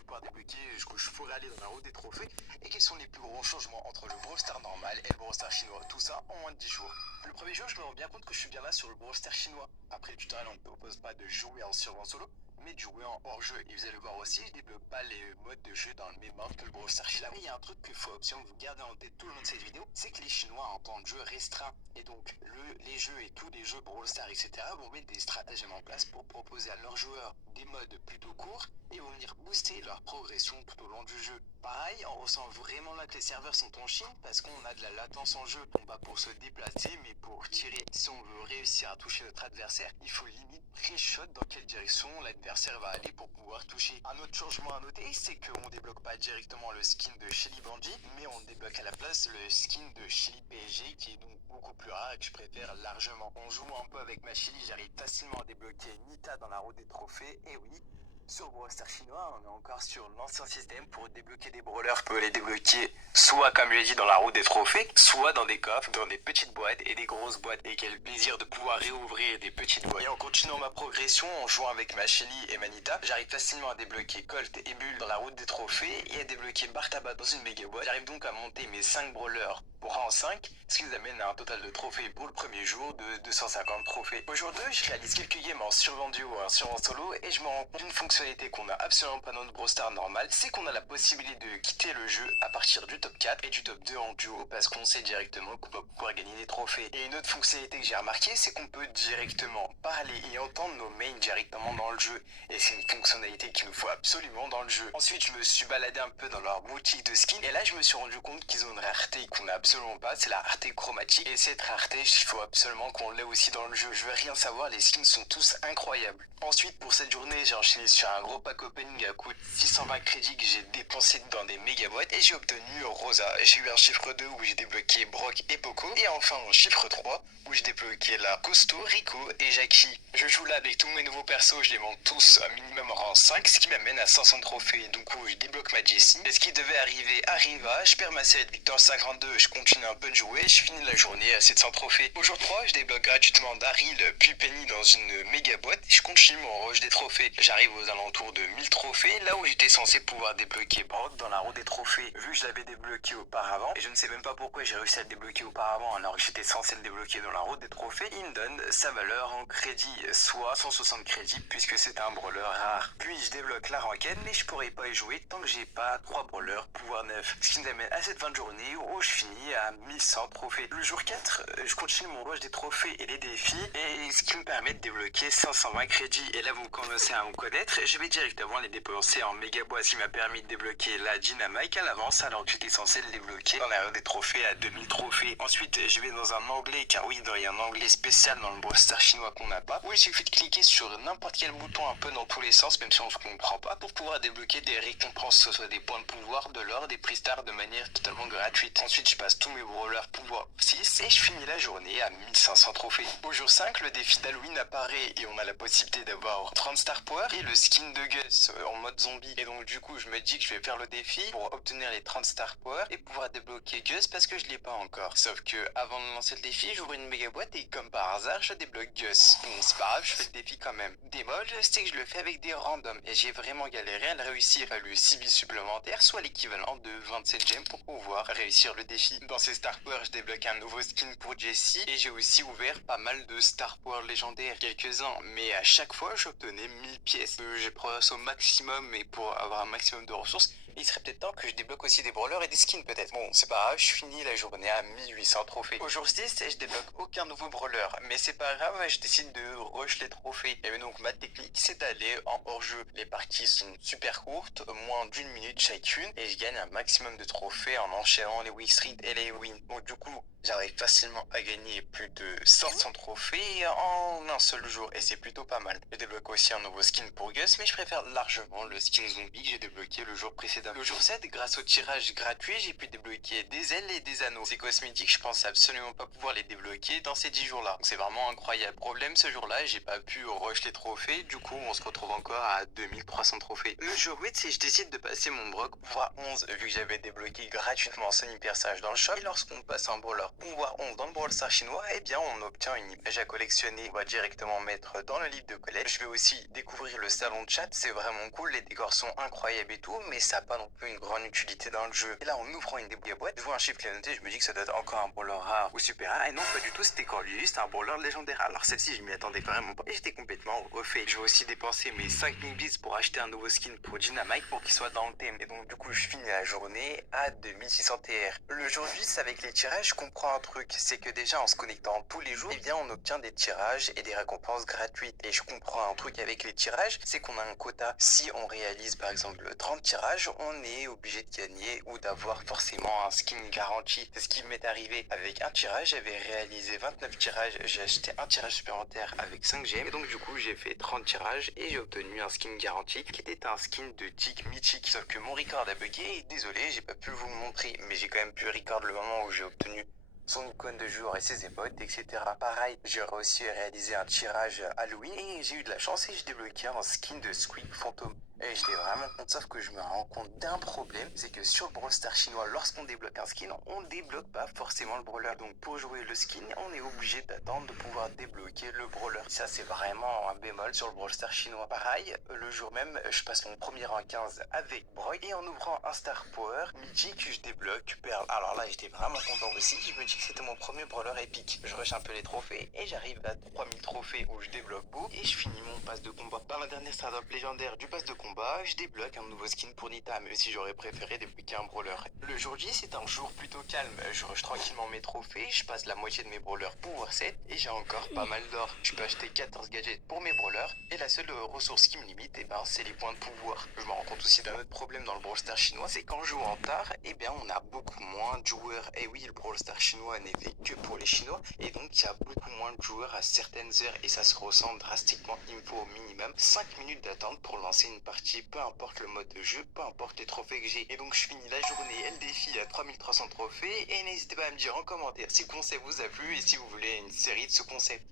vais pouvoir débloquer, je pourrais aller dans la roue des trophées. Et quels sont les plus gros changements entre le Brawl Stars normal et le Brawl Stars chinois? Tout ça en moins de 10 jours. Le premier jour, je me rends bien compte que je suis bien là sur le Brawl Stars chinois. Après le tutoriel, on ne propose pas de jouer en survie en solo, mais de jouer en hors-jeu. Et vous allez voir aussi, je débloque pas les modes de jeu dans le même ordre que le Brawl Stars chinois. Il y a un truc qu'il faut absolument vous garder en tête tout le long de cette vidéo, c'est que les Chinois ont un temps de jeu restreint. Et donc, les jeux et tous les jeux Brawl Stars, etc. vont mettre des stratagèmes en place pour proposer à leurs joueurs des modes plutôt courts et vont venir booster leur progression tout au long du jeu. Pareil, on ressent vraiment là que les serveurs sont en Chine parce qu'on a de la latence en jeu. On va pour se déplacer, mais pour tirer, si on veut réussir à toucher notre adversaire, il faut limite pré-shot dans quelle direction l'adversaire va aller pour pouvoir toucher. Un autre changement à noter, c'est qu'on débloque pas directement le skin de Shelly Bandit, mais on débloque à la place le skin de Shelly PSG qui est donc beaucoup plus rare et que je préfère largement. On joue un peu avec ma Shelly, j'arrive facilement à débloquer Nita dans la roue des trophées, et oui, sur Brawl Stars chinois, on est encore sur l'ancien système. Pour débloquer des brawlers, je peux les débloquer soit, comme je l'ai dit, dans la roue des trophées, soit dans des coffres, dans des petites boîtes et des grosses boîtes. Et quel plaisir de pouvoir réouvrir des petites boîtes. Et en continuant ma progression, en jouant avec ma Shelly et Manita, j'arrive facilement à débloquer Colt et Bull dans la route des trophées et à débloquer Bartaba dans une méga boîte. J'arrive donc à monter mes 5 brawlers pour rang 5, ce qui nous amène à un total de trophées pour le premier jour de 250 trophées. Au jour 2, je réalise quelques games en survie en duo ou en survie en solo et je me rends compte d'une fonctionnalité qu'on a absolument pas dans notre Brawl Stars normal, c'est qu'on a la possibilité de quitter le jeu à partir du top 4 et du top 2 en duo parce qu'on sait directement qu'on va pouvoir gagner des trophées. Et une autre fonctionnalité que j'ai remarqué, c'est qu'on peut directement parler et entendre nos mains directement dans le jeu. Et c'est une fonctionnalité qu'il nous faut absolument dans le jeu. Ensuite, je me suis baladé un peu dans leur boutique de skins et là, je me suis rendu compte qu'ils ont une rareté qu'on a absolument pas, c'est la rareté chromatique. Et cette rareté, il faut absolument qu'on l'ait aussi dans le jeu. Je veux rien savoir, les skins sont tous incroyables. Ensuite, pour cette journée, j'ai enchaîné sur un gros pack opening à coût de 620 crédits que j'ai dépensé dans des méga boîtes et j'ai obtenu Rosa. J'ai eu un chiffre 2 où j'ai débloqué Brock et Poco et enfin un chiffre 3 où j'ai débloqué la Costo, Rico et Jackie. Je joue là avec tous mes nouveaux persos, je les monte tous à minimum rang 5, ce qui m'amène à 500 trophées. Du coup, je débloque ma Jessie. Et ce qui devait arriver arriva, je perds ma série de victoires 52, je continue un peu de jouer, je finis la journée à 700 trophées. Au jour 3, je débloque gratuitement Daryl puis Penny dans une méga boîte et je continue mon rush des trophées. J'arrive aux alentours de 1000 trophées, là où j'étais censé pouvoir débloquer Brock dans la roue des trophées. Vu que je l'avais débloqué auparavant, et je ne sais même pas pourquoi j'ai réussi à le débloquer auparavant alors que j'étais censé le débloquer dans la roue des trophées, il me donne sa valeur en crédit, soit 160 crédits puisque c'est un brawler rare. Puis je débloque la ranked, mais je pourrais pas y jouer tant que j'ai pas 3 brawlers pouvoir 9. Ce qui nous amène à cette fin de journée où je finis à 1100 trophées. Le jour 4, je continue mon rush des trophées et les défis, et ce qui me permet de débloquer 520 crédits. Et là vous commencez à me connaître, je vais directement les dépenser en méga boîte, ce qui m'a permis de débloquer la Dynamite à l'avance alors que j'étais censé le débloquer dans la des trophées à 2000 trophées. Ensuite je vais dans un onglet, car oui, il y a un onglet spécial dans le Brawl Stars chinois qu'on n'a pas, où il suffit de cliquer sur n'importe quel bouton un peu dans tous les sens, même si on ne comprend pas, pour pouvoir débloquer des récompenses, que ce soit des points de pouvoir, de l'or, des prix stars de manière totalement gratuite. Ensuite je passe tous mes brawlers pouvoir 6 et je finis la journée à 1500 trophées. Au jour 5, le défi d'Halloween apparaît et on a la possibilité d'avoir 30 star power et le skin de Gus en mode zombie. Et donc du coup je me dis que je vais faire le défi pour obtenir les 30 star power et pouvoir débloquer Gus parce que je l'ai pas encore. Sauf que avant de lancer le défi, j'ouvre une méga boîte et comme par hasard je débloque Gus. Bon, c'est pas grave, je fais le défi quand même. Démol, c'est que je le fais avec des randoms et j'ai vraiment galéré à le réussir. Il a fallu 6 billes supplémentaires, soit l'équivalent de 27 gemmes pour pouvoir réussir le défi. Dans ces star power, je débloque un nouveau skin pour Jessie et j'ai aussi ouvert pas mal de star power légendaires, quelques-uns, mais à chaque fois j'obtenais 1000 pièces. J'ai progressé au maximum et pour avoir un maximum de ressources, il serait peut-être temps que je débloque aussi des brawlers et des skins peut-être. Bon, c'est pas grave, je finis la journée à 1800 trophées. Au jour 6, je débloque aucun nouveau brawler, mais c'est pas grave, je décide de rush les trophées. Et donc ma technique, c'est d'aller en hors-jeu. Les parties sont super courtes, moins d'une minute chacune, et je gagne un maximum de trophées en enchaînant les win streaks et les wins. Donc du coup, j'arrive facilement à gagner plus de 500 trophées en un seul jour, et c'est plutôt pas mal. Je débloque aussi un nouveau skin pour Gus, mais je préfère largement le skin zombie que j'ai débloqué le jour précédent. Le jour 7, grâce au tirage gratuit, j'ai pu débloquer des ailes et des anneaux. Ces cosmétiques, je pense absolument pas pouvoir les débloquer dans ces 10 jours-là. Donc c'est vraiment incroyable. Problème, ce jour-là, j'ai pas pu rush les trophées, du coup on se retrouve encore à 2300 trophées. Le jour 8, c'est je décide de passer mon Brock pouvoir 11, vu que j'avais débloqué gratuitement son personnage dans le shop, et lorsqu'on passe un brawler avoir pouvoir 11 dans le Brawl Stars chinois, eh bien on obtient une image à collectionner. On va directement mettre dans le livre de collecte. Je vais aussi découvrir le salon de chat, c'est vraiment cool, les décors sont incroyables et tout, mais ça n'a pas non plus une grande utilité dans le jeu. Et là, en ouvrant une des boîtes, je vois un chiffre qui est noté, je me dis que ça doit être encore un brawler rare ou super rare, et non, pas du tout, c'était Corlius, c'était un brawler légendaire. Alors celle-ci, je m'y attendais vraiment pas, et j'étais complètement refait. Je vais aussi dépenser mes 5000 bits pour acheter un nouveau skin pour Dynamite pour qu'il soit dans le thème. Et donc du coup, je finis la journée à 2600 TR. Le jour J, avec les tirages, je comprends un truc, c'est que déjà en se connectant tous les jours, eh bien on obtient des tirages et des récompenses gratuites. Et je comprends un truc avec les tirages, c'est qu'on a un quota. Si on réalise par exemple 30 tirages, on est obligé de gagner ou d'avoir forcément un skin garanti. C'est ce qui m'est arrivé avec un tirage, j'avais réalisé 29 tirages, j'ai acheté un tirage supplémentaire avec 5 gemmes, et donc du coup j'ai fait 30 tirages et j'ai obtenu un skin garanti qui était un skin de tick mythique. Sauf que mon record a bugué et désolé, j'ai pas pu vous le montrer, mais j'ai quand même pu record le moment où j'ai obtenu son icône de joueur et ses émotes, etc. Pareil, j'ai aussi réalisé un tirage Halloween et j'ai eu de la chance et j'ai débloqué un skin de Squeak Phantom. Et j'étais vraiment content, sauf que je me rends compte d'un problème, c'est que sur le Brawl Stars chinois, lorsqu'on débloque un skin, on débloque pas forcément le brawler. Donc pour jouer le skin, on est obligé d'attendre de pouvoir débloquer le brawler. Ça c'est vraiment un bémol sur le Brawl Stars chinois. Pareil, le jour même, je passe mon premier rang 15 avec Brock et en ouvrant un Star Power, mythique, je débloque Pearl. Alors là, j'étais vraiment content aussi, je me dis que c'était mon premier brawler épique. Je rush un peu les trophées et j'arrive à 3000 trophées où je débloque beau et je finis mon pass de combat. Dans la dernière startup légendaire du pass de combat, je débloque un nouveau skin pour Nita, même si j'aurais préféré débloquer un brawler. Le jour J, c'est un jour plutôt calme. Je rush tranquillement mes trophées, je passe la moitié de mes brawlers pouvoir 7 et j'ai encore pas mal d'or. Je peux acheter 14 gadgets pour mes brawlers et la seule ressource qui me limite, eh ben, c'est les points de pouvoir. Je me rends compte aussi d'un autre problème dans le Brawl Stars chinois, c'est qu'en jouant tard, eh bien, on a beaucoup moins de joueurs. Et oui, le Brawl Stars chinois n'est fait que pour les Chinois et donc il y a beaucoup moins de joueurs à certaines heures et ça se ressent drastiquement. Il me faut au minimum 5 minutes d'attente pour lancer une partie, peu importe le mode de jeu, peu importe les trophées que j'ai. Et donc je finis la journée elle défile à 3300 trophées et n'hésitez pas à me dire en commentaire si le concept vous a plu et si vous voulez une série de ce concept.